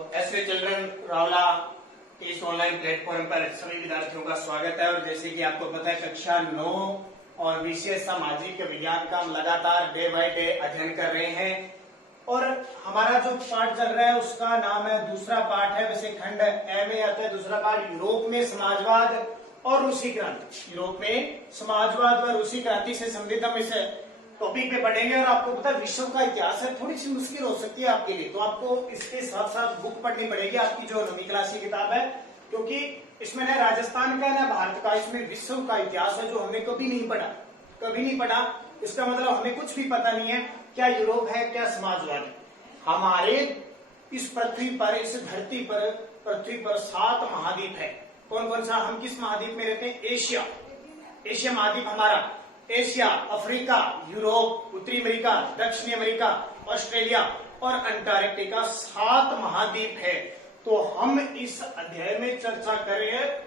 तो एसवे चिल्ड्रन रावला के इस ऑनलाइन प्लेटफॉर्म पर सभी विद्यार्थियों का स्वागत है। और जैसे कि आपको पता है, कक्षा 9 और विषय सामाजिक विज्ञान का हम लगातार डे बाय डे अध्ययन कर रहे हैं। और हमारा जो पाठ चल रहा है उसका नाम है, दूसरा पाठ है, वैसे खंड ए में आता है दूसरा पाठ, यूरोप में समाजवाद और रूसी क्रांति। यूरोप में समाजवाद व रूसी क्रांति से संबंधित हम इस टॉपिक पे पढ़ेंगे। और आपको पता है विश्व का इतिहास है, थोड़ी सी मुश्किल हो सकती है आपके लिए, तो आपको इसके साथ साथ बुक पढ़नी पड़ेगी, आपकी जो 9वीं क्लास की किताब है, क्योंकि इसमें न राजस्थान का न भारत का, इसमें विश्व का इतिहास है जो हमने कभी नहीं पढ़ा। इसका मतलब हमें कुछ भी पता नहीं है, क्या यूरोप है, क्या समाजवाद है। हमारे इस पृथ्वी पर, इस धरती पर, पृथ्वी पर 7 महाद्वीप है। कौन कौन सा? हम किस महाद्वीप में रहते हैं? एशिया महाद्वीप हमारा। एशिया, अफ्रीका, यूरोप, उत्तरी अमेरिका, दक्षिणी अमेरिका, ऑस्ट्रेलिया और अंटार्कटिका 7 महाद्वीप है। तो हम इस अध्याय में चर्चा करें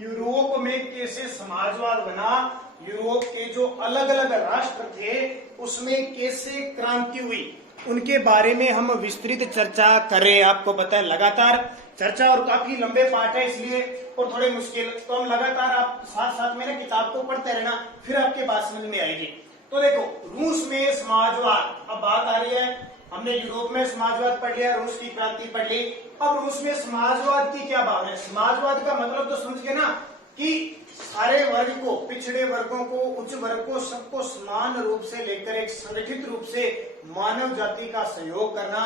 यूरोप में कैसे समाजवाद बना, यूरोप के जो अलग अलग राष्ट्र थे उसमें कैसे क्रांति हुई, उनके बारे में हम विस्तृत चर्चा करें। आपको पता है लगातार चर्चा और काफी लंबे पाठ है इसलिए, और थोड़े मुश्किल, तो हम लगातार आप साथ साथ में ना किताब को पढ़ते रहना, फिर आपके बात समझ में आएगी। तो देखो, रूस में समाजवाद, अब बात आ रही है, हमने यूरोप में समाजवाद पढ़ लिया, रूस की क्रांति पढ़ ली, अब रूस में समाजवाद की क्या भावना है। समाजवाद का मतलब तो समझ गए ना, कि सारे वर्ग को, पिछड़े वर्गों को, उच्च वर्ग को, सबको समान रूप से लेकर एक संगठित रूप से मानव जाति का सहयोग करना,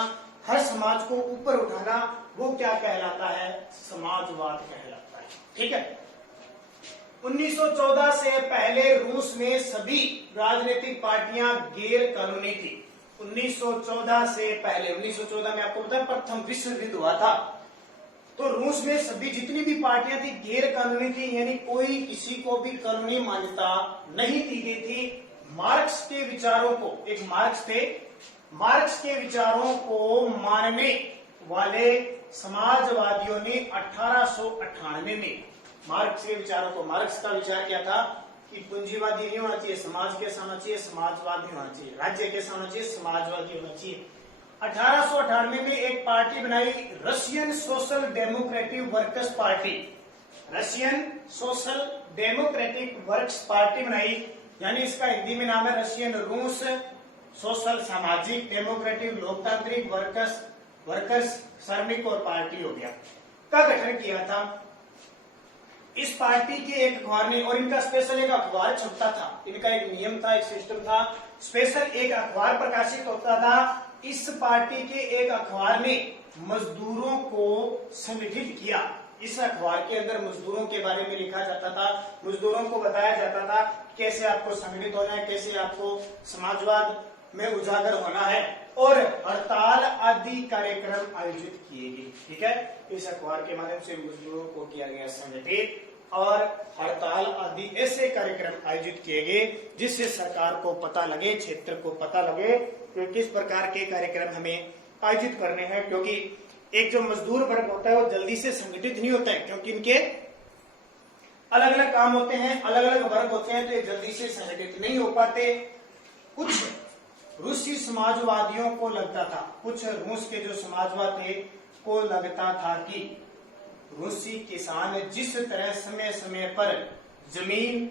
हर समाज को ऊपर उठाना, वो क्या कहलाता है? समाजवाद कहलाता है। ठीक है। 1914 से पहले रूस में सभी राजनीतिक पार्टियां गैर कानूनी थी। 1914 से पहले, 1914 में आपको पता है प्रथम विश्व युद्ध हुआ था, तो रूस में सभी जितनी भी पार्टियां थी गैर कानूनी थी, यानी कोई किसी को भी कानूनी मान्यता नहीं दी गई थी। मार्क्स के विचारों को, एक मार्क्स थे, मार्क्स के विचारों को मानने वाले समाजवादियों ने 1898 में मार्क्स के विचारों को, मार्क्स का विचार क्या था कि पूंजीवादी नहीं होना चाहिए, समाज कैसा होना चाहिए, समाजवाद नहीं होना चाहिए, राज्य कैसा होना चाहिए, समाजवादी होना चाहिए। 1898 में एक पार्टी बनाई, Russian social democratic workers party. Russian social democratic works party बनाई, यानी इसका हिंदी में नाम है रशियन रूस सोशल, सामाजिक, डेमोक्रेटिक, लोकतांत्रिक, वर्कर्स श्रमिक और पार्टी हो गया, का गठन किया था। इस पार्टी के एक अखबार ने, और इनका स्पेशल एक अखबार छपता था, इनका एक नियम था, एक सिस्टम था, स्पेशल एक अखबार प्रकाशित होता था। इस पार्टी के एक अखबार ने मजदूरों को संगठित किया। इस अखबार के अंदर मजदूरों के बारे में लिखा जाता था, मजदूरों को बताया जाता था कैसे आपको संगठित होना है, कैसे आपको समाजवाद में उजागर होना है, और हड़ताल आदि कार्यक्रम आयोजित किए गए। ठीक है, इस अखबार के माध्यम से मजदूरों को किया गया संगठित, और हड़ताल आदि ऐसे कार्यक्रम आयोजित किए गए जिससे सरकार को पता लगे, क्षेत्र को पता लगे कि किस प्रकार के कार्यक्रम हमें आयोजित करने हैं। क्योंकि एक जो मजदूर वर्ग होता है वो जल्दी से संगठित नहीं होता है, क्योंकि इनके अलग अलग काम होते हैं, अलग अलग वर्ग होते हैं, तो ये जल्दी से संगठित नहीं हो पाते। कुछ रूसी समाजवादियों को लगता था, कुछ रूस के जो समाजवाद थे को लगता था कि रूसी किसान जिस तरह समय समय पर जमीन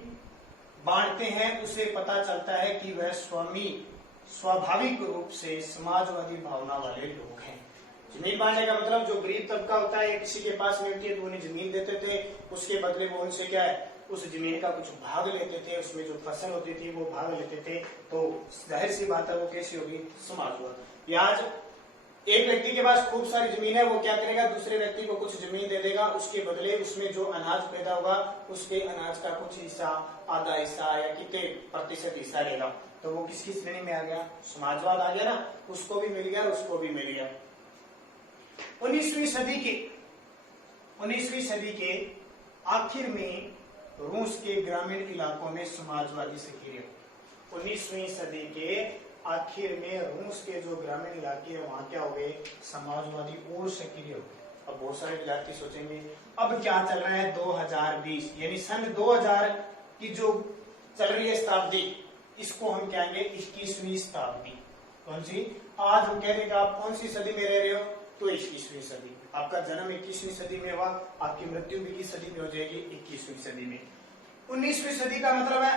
बांटते हैं, उसे पता चलता है कि वह स्वाभाविक रूप से समाजवादी भावना वाले लोग हैं। जमीन बांटने का मतलब, जो गरीब तबका होता है, किसी के पास नहीं होती है तो उन्हें जमीन देते थे, उसके बदले वो उनसे क्या है, उस जमीन का कुछ भाग लेते थे, उसमें जो फसल होती थी वो भाग लेते थे। तो जाहिर सी बात है वो कैसी होगी? समाजवाद। आज एक व्यक्ति के पास खूब सारी जमीन है, वो क्या करेगा, दूसरे व्यक्ति को कुछ जमीन दे देगा, उसके बदले उसमें जो अनाज पैदा होगा उसके अनाज का कुछ हिस्सा, आधा हिस्सा या कितने प्रतिशत हिस्सा लेगा। तो वो किसकी श्रेणी में आ गया? समाजवाद आ गया ना, उसको भी मिल गया, उसको भी मिल गया। 19वीं सदी के आखिर में रूस के ग्रामीण इलाकों में समाजवादी सक्रिय। 19वीं सदी के आखिर में रूस के जो ग्रामीण इलाके हैं वहां क्या हो गए? समाजवादी और सक्रिय हो गए। अब बहुत सारे विद्यार्थी सोचेंगे अब क्या चल रहा है 2020, यानी सन 2000 की जो चल रही है शताब्दी, इसको हम कहेंगे 21वीं शताब्दी। कौन सी? आज हम कह देंगे आप कौन सी सदी में रह रहे हो? तो 21वीं सदी। आपका जन्म 21वीं सदी में हुआ, आपकी मृत्यु भी किस सदी में हो जाएगी? 21वीं सदी में। 19वीं सदी का मतलब है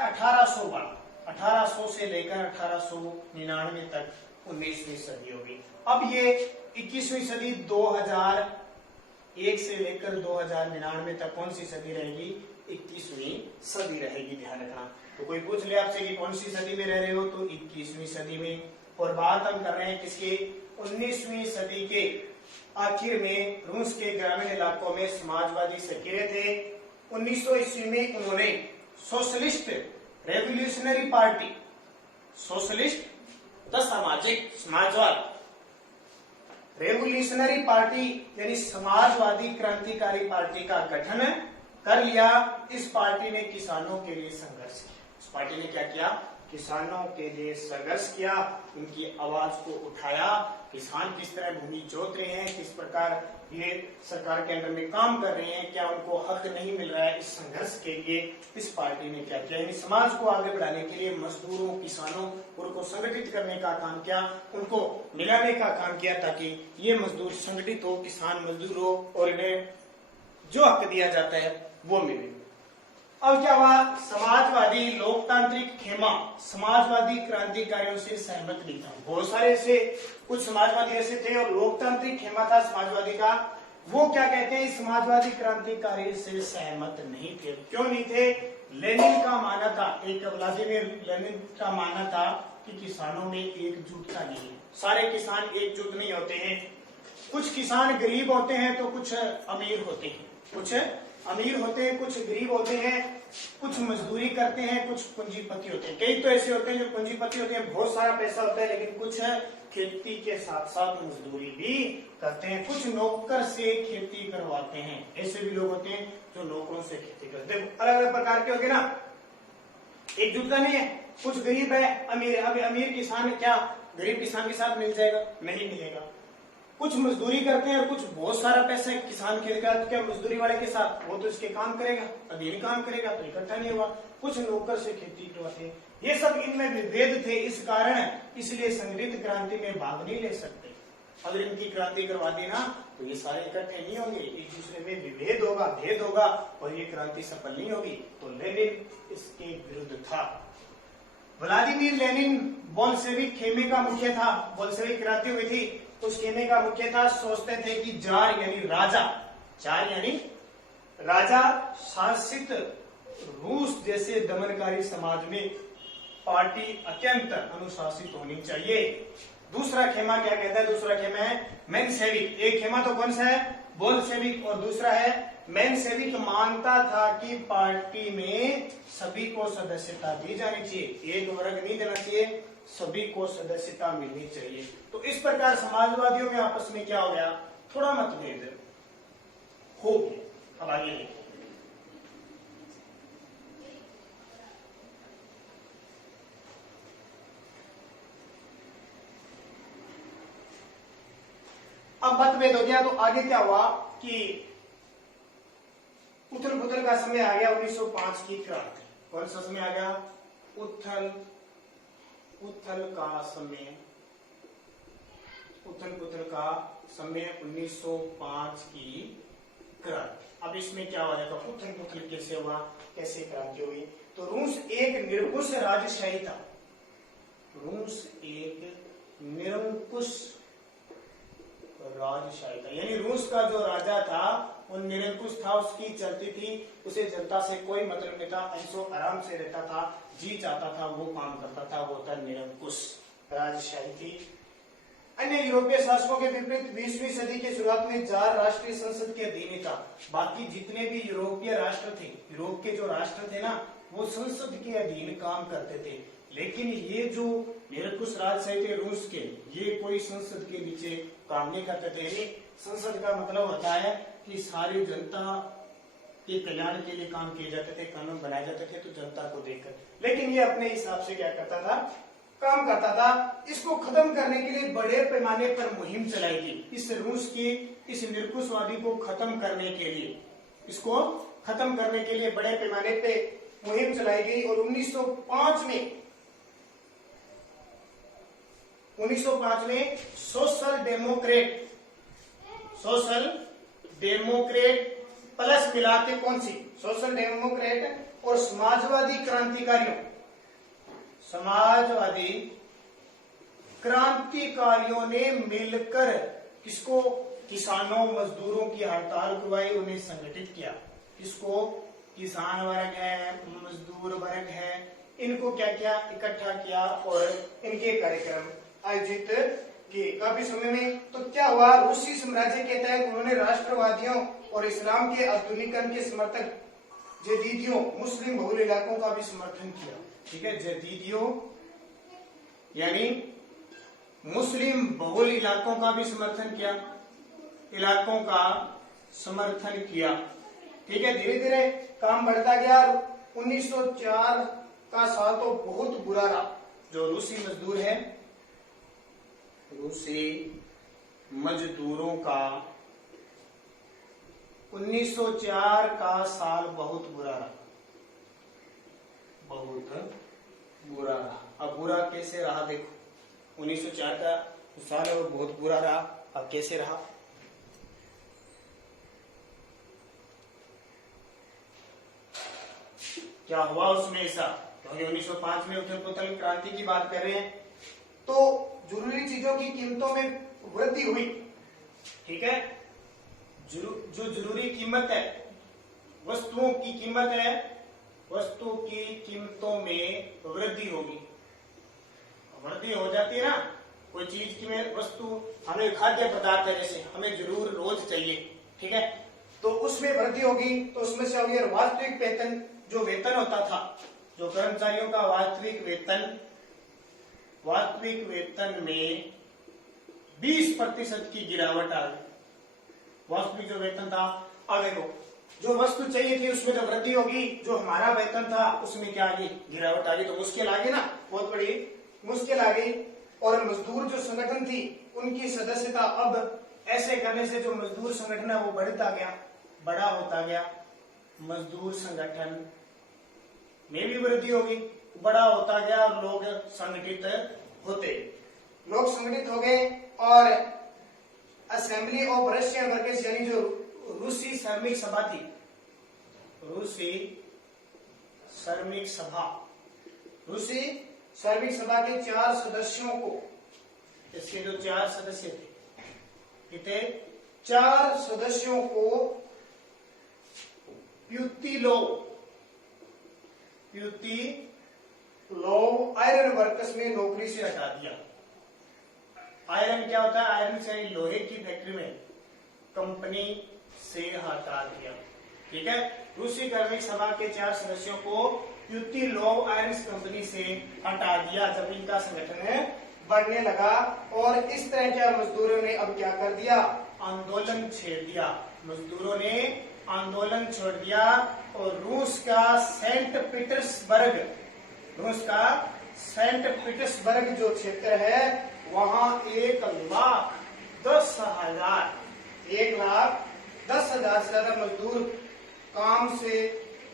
1800 से लेकर 1899 तक 19वीं सदी होगी। अब ये 21वीं सदी 2001 से लेकर 2099 तक कौन सी सदी रहेगी? 21वीं सदी रहेगी, ध्यान रखना। तो कोई पूछ ले आपसे कि कौन सी सदी में रह रहे हो, तो 21वीं सदी में। और बात हम कर रहे हैं किसके? 19वीं सदी के आखिर में रूस के ग्रामीण इलाकों में समाजवादी सक्रिय थे। 1900 ईस्वी में उन्होंने सोशलिस्ट रेवोल्यूशनरी पार्टी, सोशलिस्ट सामाजिक समाजवाद, रेवोल्यूशनरी पार्टी यानी समाजवादी क्रांतिकारी पार्टी का गठन कर लिया। इस पार्टी ने किसानों के लिए संघर्ष किया। इस पार्टी ने क्या किया? किसानों के लिए संघर्ष किया, उनकी आवाज को उठाया। किसान किस तरह भूमि जोत रहे हैं, किस प्रकार ये सरकार के अंडर में काम कर रहे हैं, क्या उनको हक नहीं मिल रहा है, इस संघर्ष के लिए इस पार्टी ने क्या किया? यानी समाज को आगे बढ़ाने के लिए मजदूरों, किसानों, उनको संगठित करने का काम किया, उनको मिलाने का काम किया, ताकि ये मजदूर संगठित हो, किसान मजदूर हो और इन्हें जो हक दिया जाता है वो मिले। अब क्या हुआ? समाजवादी लोकतांत्रिक खेमा समाजवादी क्रांतिकारियों से सहमत नहीं था। बहुत सारे ऐसे कुछ समाजवादी ऐसे थे और लोकतांत्रिक खेमा था समाजवादी का, वो क्या कहते हैं? समाजवादी क्रांतिकारी से सहमत नहीं थे। क्यों नहीं थे? लेनिन का मानना था, एक व्लादिमीर लेनिन का मानना था कि किसानों में एकजुटता नहीं है, सारे किसान एकजुट नहीं होते हैं। कुछ किसान गरीब होते हैं तो कुछ अमीर होते हैं, कुछ अमीर होते हैं, कुछ गरीब होते हैं, कुछ मजदूरी करते हैं, कुछ पूंजीपति होते हैं। कई तो ऐसे होते हैं जो पूंजीपति होते हैं, बहुत सारा पैसा होता है, लेकिन कुछ खेती के साथ साथ मजदूरी भी करते हैं, कुछ नौकर से खेती करवाते हैं। ऐसे भी लोग होते हैं जो नौकरों से खेती करते हैं। अलग अलग प्रकार के होते ना, एकजुटता नहीं है। कुछ गरीब है, अमीर। अब अमीर किसान क्या गरीब किसान के साथ मिल जाएगा? नहीं मिलेगा। कुछ मजदूरी करते हैं और कुछ बहुत सारा पैसा किसान खेलेगा, तो क्या मजदूरी वाले के साथ? वो तो इसके काम करेगा, अमीर काम करेगा, तो इकट्ठा नहीं होगा। कुछ नौकर से खेती करवाते हैं। ये सब इनमें विभेद थे, इस कारण इसलिए संगठित क्रांति में भाग नहीं ले सकते। अगर इनकी क्रांति करवा दी ना तो ये सारे इकट्ठे नहीं होंगे, एक दूसरे में विभेद होगा, भेद होगा और ये क्रांति सफल नहीं होगी। तो लेनिन इसके विरुद्ध था। व्लादिमीर लेनिन बोल्शेविक खेमे का मुख्य था। बोल्शेविक क्रांति हुई थी, उस खेमे का मुख्य था। सोचते थे कि जार यानी राजा शासित रूस जैसे दमनकारी समाज में पार्टी अत्यंत अनुशासित होनी चाहिए। दूसरा खेमा क्या कहता है? दूसरा खेमा है मेन्शेविक। एक खेमा तो कौन सा है? बोल्शेविक। और दूसरा है मेन्शेविक। मानता था कि पार्टी में सभी को सदस्यता दी जानी चाहिए, एक वर्ग नहीं देना चाहिए, सभी को सदस्यता मिलनी चाहिए। तो इस प्रकार समाजवादियों में आपस में क्या हो गया? थोड़ा मतभेद हो गया। अब आगे देखिए, अब मतभेद हो गया तो आगे क्या हुआ कि उथल पुथल का समय आ गया। 1905 की क्रांति। कौन सा समय आ गया? उथल का समय, उथल पुथल का समय 1905 की क्रांति। अब इसमें क्या हुआ? देखो उथल पुथल कैसे हुआ, कैसे क्रांति हुई। तो रूस एक निरंकुश राजशाही था। रूस एक निरंकुश राजशाही था, यानी रूस का जो राजा था वो निरंकुश था, उसकी चलती थी, उसे जनता से कोई मतलब नहीं था, ऐसो आराम से रहता था, जी चाहता था वो काम करता था, वो था निरंकुश राजशाही थी। अन्य यूरोपीय शासकों के विपरीत 20वीं सदी की शुरुआत में जार राष्ट्रीय संसद के अधीन था। बाकी जितने भी यूरोपीय राष्ट्र थे, यूरोप के जो राष्ट्र थे ना, वो संसद के अधीन काम करते थे। लेकिन ये जो निरंकुश राजशाही थे रूस के, ये कोई संसद के नीचे काम नहीं करते थे। संसद का मतलब होता है कि सारी जनता के कल्याण के लिए काम किए जाते थे, कानून बनाए जाते थे तो जनता को देखकर। लेकिन ये अपने हिसाब से क्या करता था? काम करता था। इसको खत्म करने के लिए बड़े पैमाने पर मुहिम चलाई गई। इस रूस की इस निरंकुशवादी को खत्म करने के लिए, इसको खत्म करने के लिए बड़े पैमाने पे मुहिम चलाई गई। और 1905 में social Democrat social Democrat plus मिलाते कौन सी, सोशल डेमोक्रेट और समाजवादी क्रांतिकारियों, समाजवादी क्रांतिकारियों ने मिलकर किसको, किसानों मजदूरों की हड़ताल करवाई, उन्हें संगठित किया। किसको, किसान वर्ग है, मजदूर वर्ग है, इनको क्या किया, इकट्ठा किया और इनके कार्यक्रम आयोजित किए काफी समय में। तो क्या हुआ, रूसी साम्राज्य के तहत उन्होंने राष्ट्रवादियों और इस्लाम के आधुनिकरण के समर्थक जदीदियों मुस्लिम बहुल इलाकों का भी समर्थन किया। ठीक है, जदीदियों यानी मुस्लिम बहुल इलाकों का भी समर्थन किया, इलाकों का समर्थन किया। ठीक है, धीरे धीरे काम बढ़ता गया। 1904 का साल तो बहुत बुरा रहा। जो रूसी मजदूर है, रूसी मजदूरों का 1904 का साल बहुत बुरा रहा, बहुत बुरा रहा। अब बुरा कैसे रहा देखो, 1904 का साल है वो बहुत बुरा रहा। अब कैसे रहा, क्या हुआ उसमें ऐसा, क्योंकि 1905 में उथल पुथल क्रांति की बात कर रहे हैं, तो जरूरी चीजों की कीमतों में वृद्धि हुई। ठीक है, जो जरूरी कीमत है, वस्तुओं की कीमत है, वस्तु की कीमतों में वृद्धि होगी। वृद्धि हो जाती है ना, कोई चीज की में वस्तु, हमें खाद्य पदार्थ है जैसे हमें जरूर रोज चाहिए, ठीक है, तो उसमें वृद्धि होगी। तो उसमें से होगी वास्तविक वेतन, जो वेतन होता था, जो कर्मचारियों का वास्तविक वेतन में 20% की गिरावट आ गई। वास्तविक जो वेतन था, अब देखो जो वस्तु चाहिए थी उसमें जो वृद्धि होगी, जो हमारा वेतन था उसमें क्या आ गई, गिरावट आ गई। तो मुश्किल आ गई ना, बहुत बड़ी मुश्किल आ गई। और मजदूर जो संगठन थी उनकी सदस्यता, अब ऐसे करने से जो मजदूर संगठन है वो बढ़ता गया, बड़ा होता गया। मजदूर संगठन में भी वृद्धि होगी, बड़ा होता गया और लोग संगठित हो गए। और असेंबली ऑफ रशियन वर्कर्स यानी जो रूसी श्रमिक सभा थी, रूसी श्रमिक सभा के 4 सदस्यों को, इसके जो 4 सदस्य थे, 4 सदस्यों को प्यूती लो आयरन वर्कर्स में नौकरी से हटा दिया। आयरन क्या होता है, आयरन से लोहे की फैक्ट्री में कंपनी से हटा दिया। ठीक है, रूसी कार्मिक सभा के 4 सदस्यों को प्यूती लो आयरन कंपनी से हटा दिया जब इनका संगठन बढ़ने लगा। और इस तरह के मजदूरों ने अब क्या कर दिया, आंदोलन छेड़ दिया। मजदूरों ने आंदोलन छोड़ दिया और रूस का सेंट पीटर्सबर्ग जो क्षेत्र है वहां 1,10,000 से ज्यादा मजदूर काम से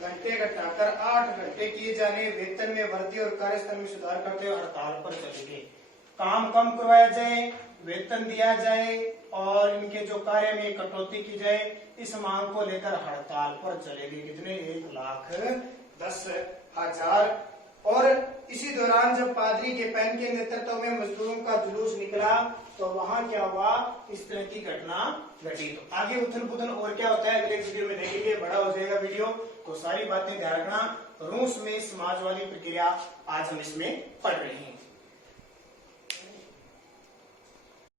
घंटे घटाकर 8 घंटे किए जाने, वेतन में वृद्धि और कार्यस्थल में सुधार करते हुए हड़ताल पर चले गए। काम कम करवाया जाए, वेतन दिया जाए और इनके जो कार्य में कटौती की जाए, इस मांग को लेकर हड़ताल पर चले गए। कितने, 1,10,000। और इसी दौरान जब पादरी के पेन के नेतृत्व में मजदूरों का जुलूस निकला तो वहां क्या हुआ, इस तरह की घटना घटी। तो आगे उथल पुथल और क्या होता है अगले वीडियो में देखेंगे, बड़ा हो जाएगा वीडियो, तो सारी बातें ध्यान रखना। रूस में समाजवादी प्रक्रिया आज हम इसमें पढ़ रहे हैं।